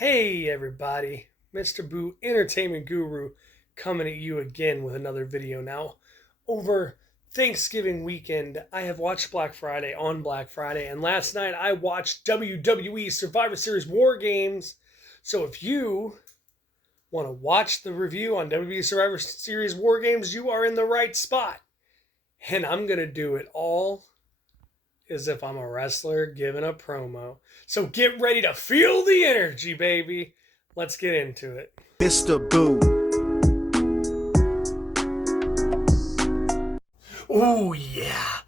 Hey everybody, Mr. Boo Entertainment Guru coming at you again with another video now. Over Thanksgiving weekend, I have watched Black Friday on Black Friday, and last night I watched WWE Survivor Series War Games. So if you want to watch the review on WWE Survivor Series War Games, you are in the right spot. And I'm going to do it all as if I'm a wrestler giving a promo. So get ready to feel the energy, baby. Let's get into it. Mr. Boo. Oh, yeah.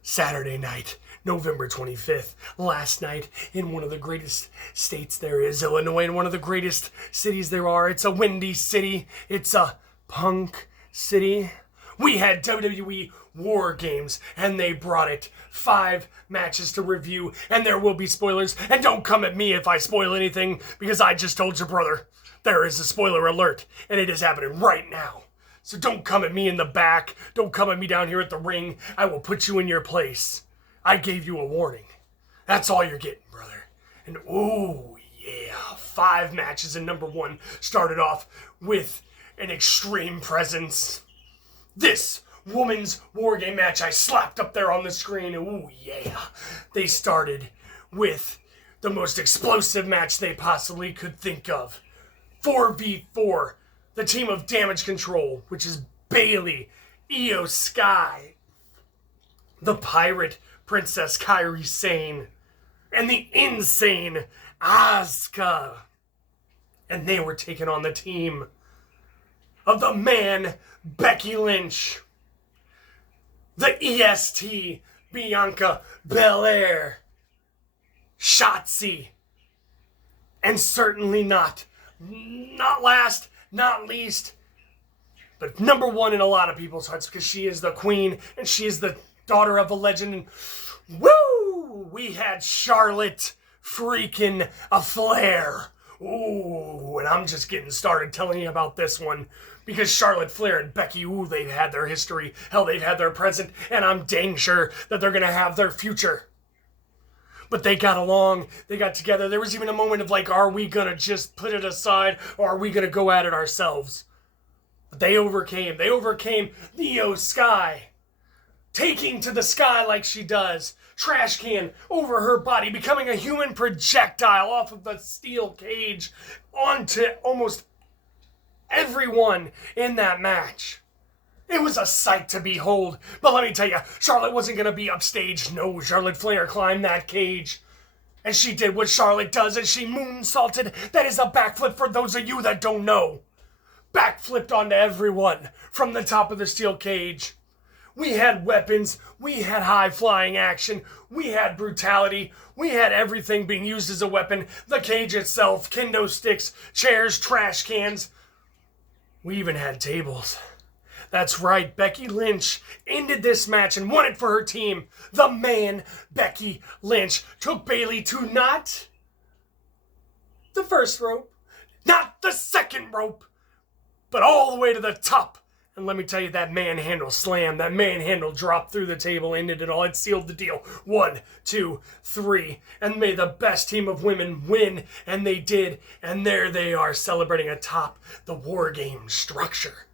Saturday night, November 25th. Last night in one of the greatest states there is, Illinois, in one of the greatest cities there are. It's a windy city. It's a punk city. We had WWE War Games, and they brought it. 5 matches to review, and there will be spoilers. And don't come at me if I spoil anything, because I just told your brother there is a spoiler alert, and it is happening right now. So don't come at me in the back. Don't come at me down here at the ring. I will put you in your place. I gave you a warning. That's all you're getting, brother. And oh yeah, 5 matches, and number 1 started off with an Extreme Presence. This women's war game match I slapped up there on the screen. Ooh, yeah. They started with the most explosive match they possibly could think of. 4v4. The team of Damage Control, which is Bayley, Io Sky, the Pirate Princess Kairi Sane, and the insane Asuka. And they were taking on the team of the man Becky Lynch, the EST Bianca Belair, Shotzi, and certainly not last, not least, but number 1 in a lot of people's hearts, because she is the queen and she is the daughter of a legend. And woo! We had Charlotte freaking Flair. Ooh, and I'm just getting started telling you about this one, because Charlotte Flair and Becky, ooh, they've had their history. Hell, they've had their present, and I'm dang sure that they're going to have their future. But they got along, they got together. There was even a moment of like, are we going to just put it aside, or are we going to go at it ourselves? But they overcame Io Sky, taking to the sky like she does. Trash can over her body, becoming a human projectile off of the steel cage onto almost everyone in that match. It was a sight to behold. But let me tell you, Charlotte wasn't going to be upstage. No, Charlotte Flair climbed that cage. And she did what Charlotte does, and she moonsaulted. That is a backflip for those of you that don't know. Backflipped onto everyone from the top of the steel cage. We had weapons, we had high-flying action, we had brutality, we had everything being used as a weapon. The cage itself, kendo sticks, chairs, trash cans. We even had tables. That's right, Becky Lynch ended this match and won it for her team. The man, Becky Lynch, took Bayley to not the first rope, not the second rope, but all the way to the top. And let me tell you, that manhandle slam, that manhandle drop through the table ended it all. It sealed the deal. 1, 2, 3. And may the best team of women win. And they did. And there they are, celebrating atop the War Game structure.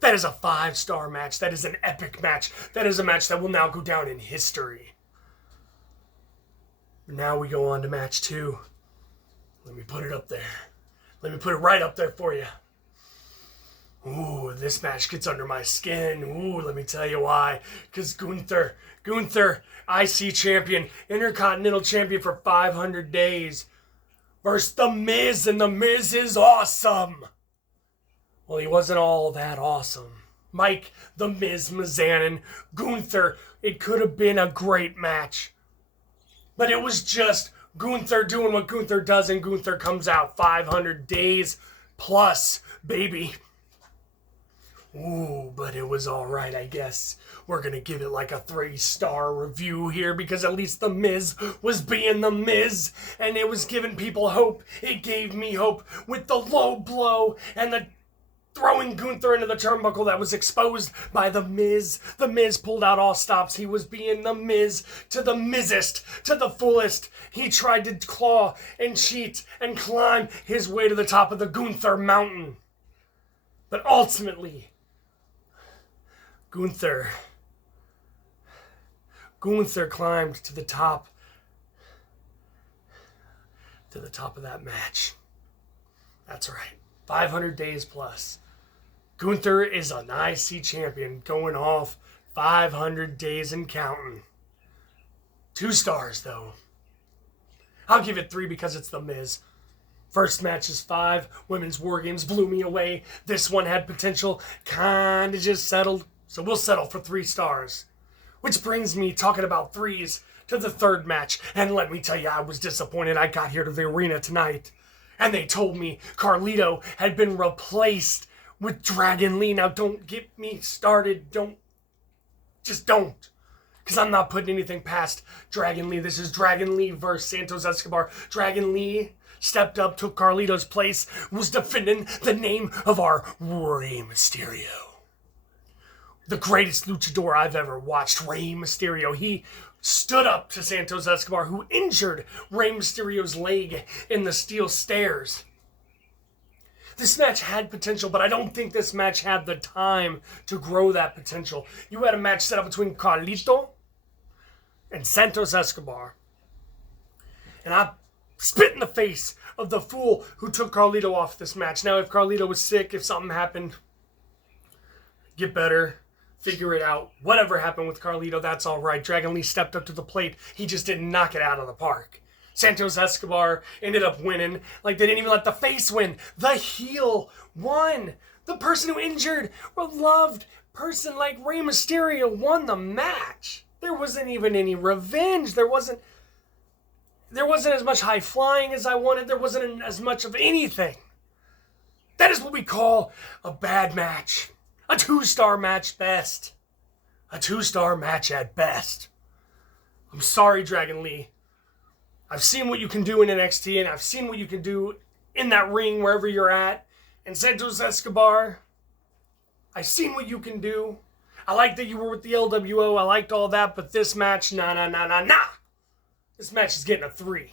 That is a 5-star match. That is an epic match. That is a match that will now go down in history. Now we go on to match 2. Let me put it up there. Let me put it right up there for you. Ooh, this match gets under my skin. Ooh, let me tell you why. Because Gunther, IC champion, Intercontinental champion for 500 days, versus The Miz, and The Miz is awesome. Well, he wasn't all that awesome. Mike, The Miz Mizanin, Gunther, it could have been a great match. But it was just Gunther doing what Gunther does, and Gunther comes out 500 days plus, baby. Ooh, but it was alright, I guess. We're gonna give it like a 3-star review here, because at least The Miz was being The Miz, and it was giving people hope. It gave me hope with the low blow and the throwing Gunther into the turnbuckle that was exposed by The Miz. The Miz pulled out all stops. He was being The Miz to the Mizest, to the fullest. He tried to claw and cheat and climb his way to the top of the Gunther mountain. But ultimately, Gunther climbed to the top of that match. That's right. 500 days plus. Gunther is an IC champion going off 500 days and counting. 2 stars, though. I'll give it 3 because it's The Miz. First match is 5. Women's War Games blew me away. This one had potential. Kinda just settled. So we'll settle for 3 stars. Which brings me, talking about 3s, to the 3rd match. And let me tell you, I was disappointed. I got here to the arena tonight, and they told me Carlito had been replaced with Dragon Lee. Now, don't get me started. Don't. Because I'm not putting anything past Dragon Lee. This is Dragon Lee versus Santos Escobar. Dragon Lee stepped up, took Carlito's place, was defending the name of our Rey Mysterio. The greatest luchador I've ever watched, Rey Mysterio. He stood up to Santos Escobar, who injured Rey Mysterio's leg in the steel stairs. This match had potential, but I don't think this match had the time to grow that potential. You had a match set up between Carlito and Santos Escobar. And I spit in the face of the fool who took Carlito off this match. Now, if Carlito was sick, if something happened, get better. Figure it out. Whatever happened with Carlito, that's all right. Dragon Lee stepped up to the plate. He just didn't knock it out of the park. Santos Escobar ended up winning. Like, they didn't even let the face win. The heel won. The person who injured or loved person like Rey Mysterio won the match. There wasn't even any revenge. There wasn't as much high flying as I wanted. There wasn't as much of anything. That is what we call a bad match. A 2-star match best. A 2-star match at best. I'm sorry, Dragon Lee. I've seen what you can do in NXT, and I've seen what you can do in that ring wherever you're at. And Santos Escobar, I've seen what you can do. I like that you were with the LWO. I liked all that, but this match, nah. This match is getting a 3.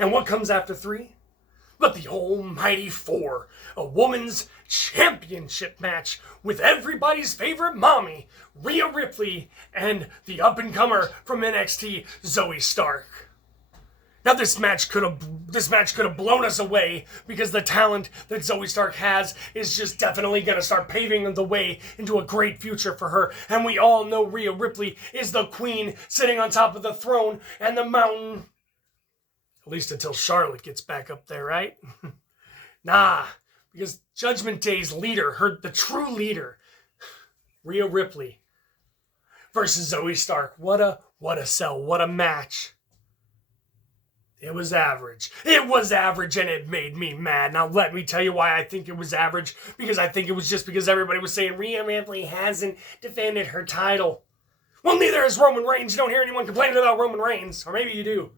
And what comes after 3? But the almighty 4. A woman's championship match with everybody's favorite mommy, Rhea Ripley, and the up-and-comer from NXT, Zoe Stark. Now this match could have blown us away because the talent that Zoe Stark has is just definitely going to start paving the way into a great future for her. And we all know Rhea Ripley is the queen sitting on top of the throne and the mountain. At least until Charlotte gets back up there, right? Nah, because Judgment Day's leader, the true leader, Rhea Ripley versus Zoe Stark. What a sell, what a match. It was average. It was average, and it made me mad. Now let me tell you why I think it was average. Because I think it was just because everybody was saying Rhea Ripley hasn't defended her title. Well, neither has Roman Reigns. You don't hear anyone complaining about Roman Reigns. Or maybe you do.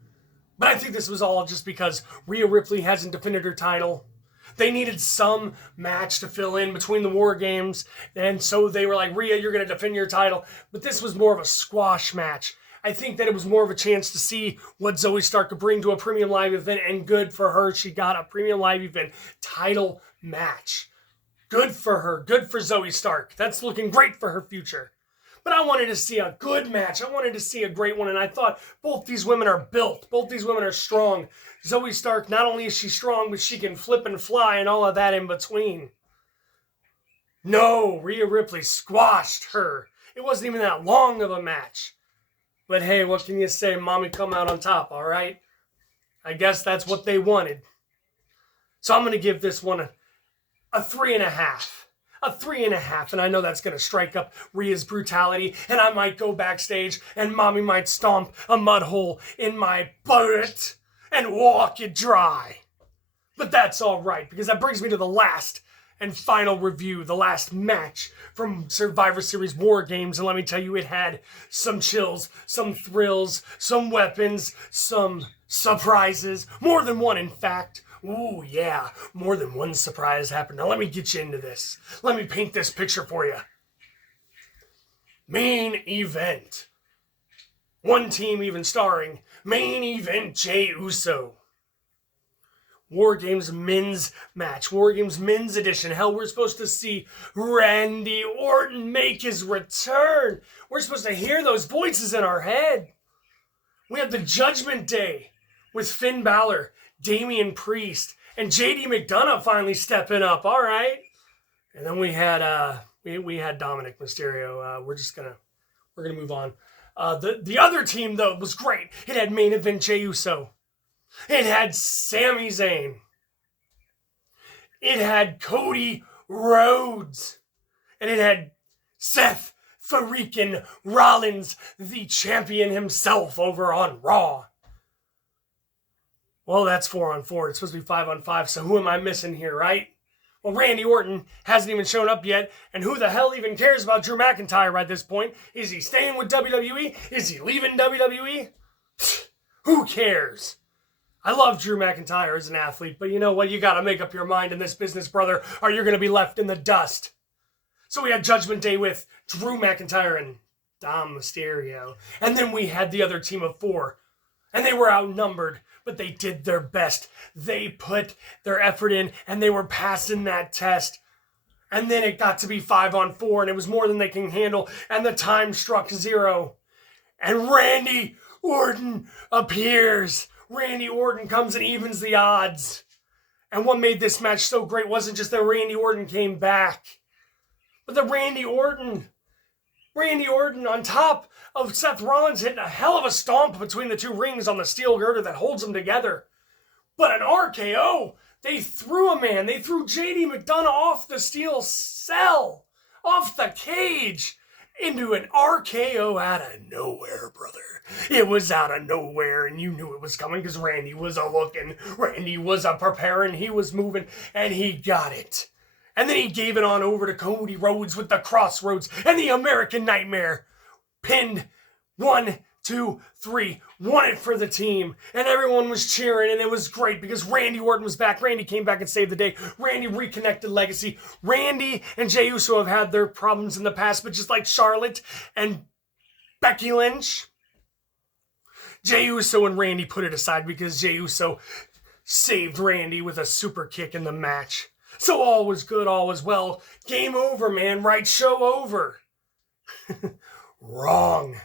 But I think this was all just because Rhea Ripley hasn't defended her title. They needed some match to fill in between the War Games, and so they were like, Rhea, you're going to defend your title. But this was more of a squash match. I think that it was more of a chance to see what Zoe Stark could bring to a Premium Live event, and good for her. She got a Premium Live event title match. Good for her. Good for Zoe Stark. That's looking great for her future. But I wanted to see a good match. I wanted to see a great one. And I thought both these women are built. Both these women are strong. Zoe Stark, not only is she strong, but she can flip and fly and all of that in between. No, Rhea Ripley squashed her. It wasn't even that long of a match. But hey, what can you say? Mommy come out on top, all right? I guess that's what they wanted. So I'm going to give this one a 3.5. A 3.5, and I know that's going to strike up Rhea's brutality, and I might go backstage, and Mommy might stomp a mud hole in my butt and walk it dry. But that's all right, because that brings me to the last and final review, the last match from Survivor Series War Games, and let me tell you, it had some chills, some thrills, some weapons, some surprises, more than one in fact. Ooh, yeah, more than one surprise happened. Now let me get you into this. Let me paint this picture for you. Main event. One team even starring main event Jey Uso. War Games men's match. War Games men's edition. Hell, we're supposed to see Randy Orton make his return. We're supposed to hear those voices in our head. We have the Judgment Day with Finn Balor, Damian Priest, and JD McDonough finally stepping up. All right. And then we had we had Dominic Mysterio. We're gonna move on. The other team though was great. It had main event Jey Uso. It had Sami Zayn. It had Cody Rhodes. And it had Seth freaking Rollins, the champion himself, over on Raw. Well, that's 4-on-4. It's supposed to be 5-on-5, so who am I missing here, right? Well, Randy Orton hasn't even shown up yet, and who the hell even cares about Drew McIntyre at this point? Is he staying with WWE? Is he leaving WWE? Who cares? I love Drew McIntyre as an athlete, but you know what? You gotta make up your mind in this business, brother, or you're gonna be left in the dust. So we had Judgment Day with Drew McIntyre and Dom Mysterio. And then we had the other team of 4. And they were outnumbered, but they did their best. They put their effort in, and they were passing that test. And then it got to be 5-on-4, and it was more than they can handle, and the time struck 0. And Randy Orton appears. Randy Orton comes and evens the odds. And what made this match so great wasn't just that Randy Orton came back, but that Randy Orton on top of Seth Rollins hitting a hell of a stomp between the 2 rings on the steel girder that holds them together. But an RKO, they threw a man. They threw JD McDonough off the steel cell, off the cage, into an RKO out of nowhere, brother. It was out of nowhere, and you knew it was coming because Randy was a-looking, Randy was a-preparing, he was moving, and he got it. And then he gave it on over to Cody Rhodes with the Crossroads and the American Nightmare. Pinned 1, 2, 3. Won it for the team. And everyone was cheering, and it was great because Randy Orton was back. Randy came back and saved the day. Randy reconnected legacy. Randy and Jey Uso have had their problems in the past, but just like Charlotte and Becky Lynch, Jey Uso and Randy put it aside because Jey Uso saved Randy with a super kick in the match. So all was good, all was well. Game over, man. Right show over. Wrong.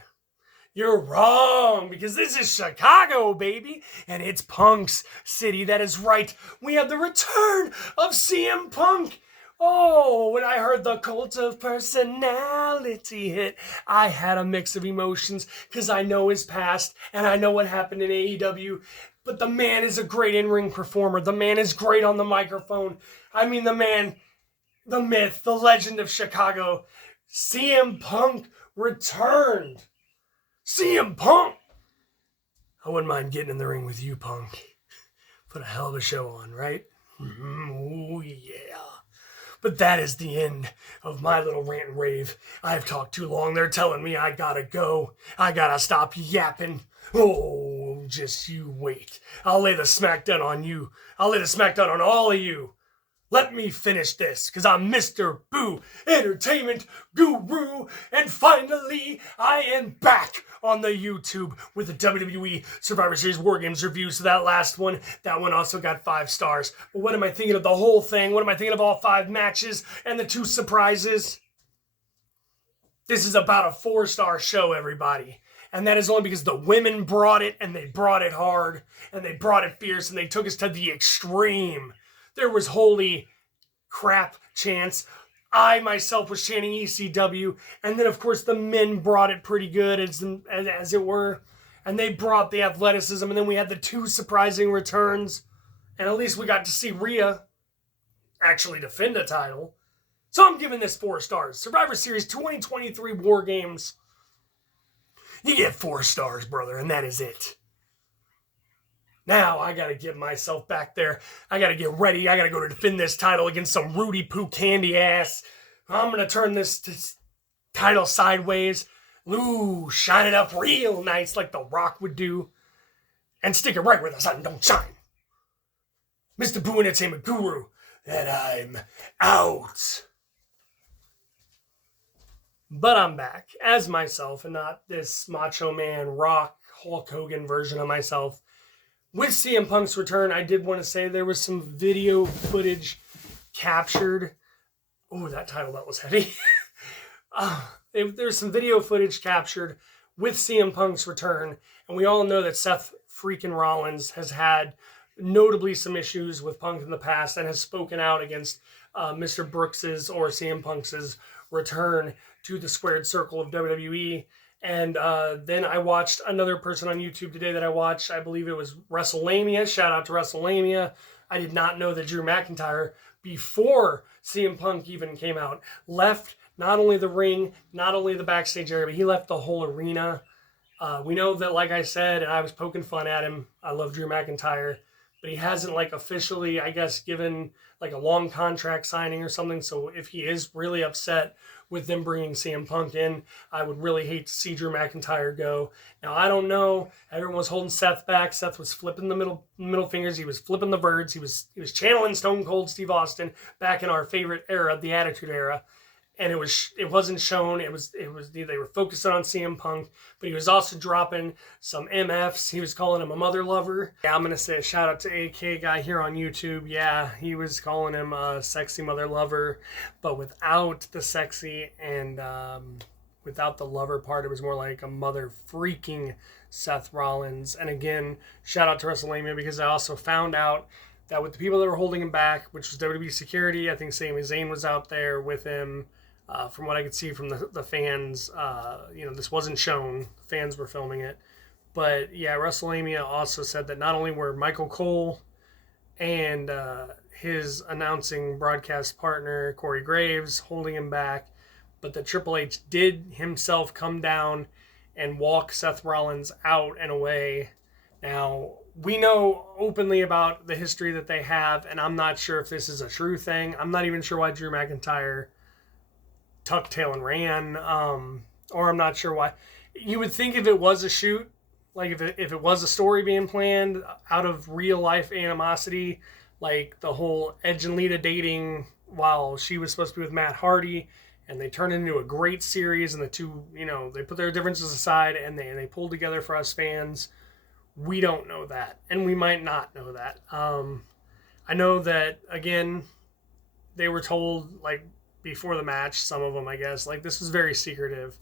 You're wrong, because this is Chicago, baby, and it's Punk's city. That is right. We have the return of CM Punk. Oh, when I heard the Cult of Personality hit, I had a mix of emotions, because I know his past, and I know what happened in AEW. But the man is a great in-ring performer. The man is great on the microphone. I mean, the man, the myth, the legend of Chicago. CM Punk returned. CM Punk! I wouldn't mind getting in the ring with you, Punk. Put a hell of a show on, right? Oh, yeah. But that is the end of my little rant and rave. I've talked too long. They're telling me I gotta go. I gotta stop yapping. Oh, just you wait. I'll lay the smackdown on you. I'll lay the smackdown on all of you. Let me finish this, because I'm Mr. Boo, Entertainment Guru, and finally, I am back on the YouTube with the WWE Survivor Series War Games review. So that last one, that one also got 5 stars. But what am I thinking of the whole thing? What am I thinking of all 5 matches and the 2 surprises? This is about a 4-star show, everybody. And that is only because the women brought it, and they brought it hard, and they brought it fierce, and they took us to the extreme. There was holy crap chants. I myself was chanting ECW. And then, of course, the men brought it pretty good, as it were. And they brought the athleticism. And then we had the 2 surprising returns. And at least we got to see Rhea actually defend a title. So I'm giving this 4 stars. Survivor Series 2023 War Games. You get 4 stars, brother. And that is it. Now, I gotta get myself back there. I gotta get ready. I gotta go to defend this title against some Rudy Poo candy ass. I'm gonna turn this title sideways. Ooh, shine it up real nice like The Rock would do. And stick it right where the sun don't shine. Mr. Boo Entertainment Guru, and I'm out. But I'm back as myself and not this Macho Man, Rock, Hulk Hogan version of myself. With CM Punk's return, I did want to say there was some video footage captured. Oh, that title belt was heavy. There's some video footage captured with CM Punk's return, and we all know that Seth freaking Rollins has had notably some issues with Punk in the past and has spoken out against Mr. Brooks's or CM Punk's return to the squared circle of WWE. And then I watched another person on YouTube today that I watched. I believe it was WrestleMania. Shout out to WrestleMania. I did not know that Drew McIntyre, before CM Punk even came out, left not only the ring, not only the backstage area, but he left the whole arena. We know that, like I said, and I was poking fun at him, I love Drew McIntyre, but he hasn't officially, I guess, given a long contract signing or something. So if he is really upset with them bringing CM Punk in, I would really hate to see Drew McIntyre go. Now, I don't know. Everyone was holding Seth back. Seth was flipping the middle fingers. He was flipping the birds. He was channeling Stone Cold Steve Austin back in our favorite era, the Attitude Era. And it wasn't shown. It was they were focusing on CM Punk, but he was also dropping some MFs. He was calling him a mother lover. Yeah, I'm gonna say a shout out to AK guy here on YouTube. Yeah, he was calling him a sexy mother lover, but without the sexy and without the lover part, it was more like a mother freaking Seth Rollins. And again, shout out to WrestleMania, because I also found out that with the people that were holding him back, which was WWE security, I think Sami Zayn was out there with him. From what I could see from the fans, this wasn't shown. Fans were filming it. But yeah, WrestleMania also said that not only were Michael Cole and his announcing broadcast partner, Corey Graves, holding him back, but that Triple H did himself come down and walk Seth Rollins out and away. Now, we know openly about the history that they have, and I'm not sure if this is a true thing. I'm not even sure why Drew McIntyre tucked tail and ran, or I'm not sure why. You would think if it was a shoot, if it was a story being planned out of real life animosity, like the whole Edge and Lita dating while she was supposed to be with Matt Hardy, and they turned into a great series, and the two, they put their differences aside and they pulled together for us fans. We don't know that, and we might not know that. I know that, again, they were told, before the match, some of them, I guess, this was very secretive.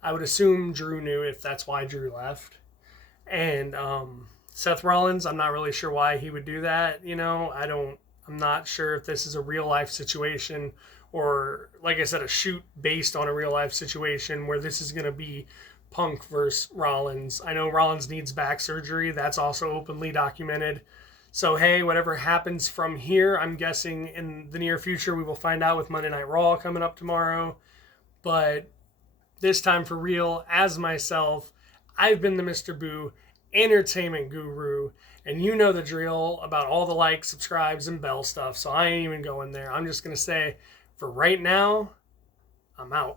I would assume Drew knew, if that's why Drew left. And Seth Rollins, I'm not really sure why he would do that. I'm not sure if this is a real life situation or, like I said, a shoot based on a real life situation where this is going to be Punk versus Rollins. I know Rollins needs back surgery. That's also openly documented. So, hey, whatever happens from here, I'm guessing in the near future we will find out with Monday Night Raw coming up tomorrow. But this time, for real, as myself, I've been the Mr. Boo Entertainment Guru, and you know the drill about all the likes, subscribes, and bell stuff, so I ain't even going there. I'm just going to say, for right now, I'm out.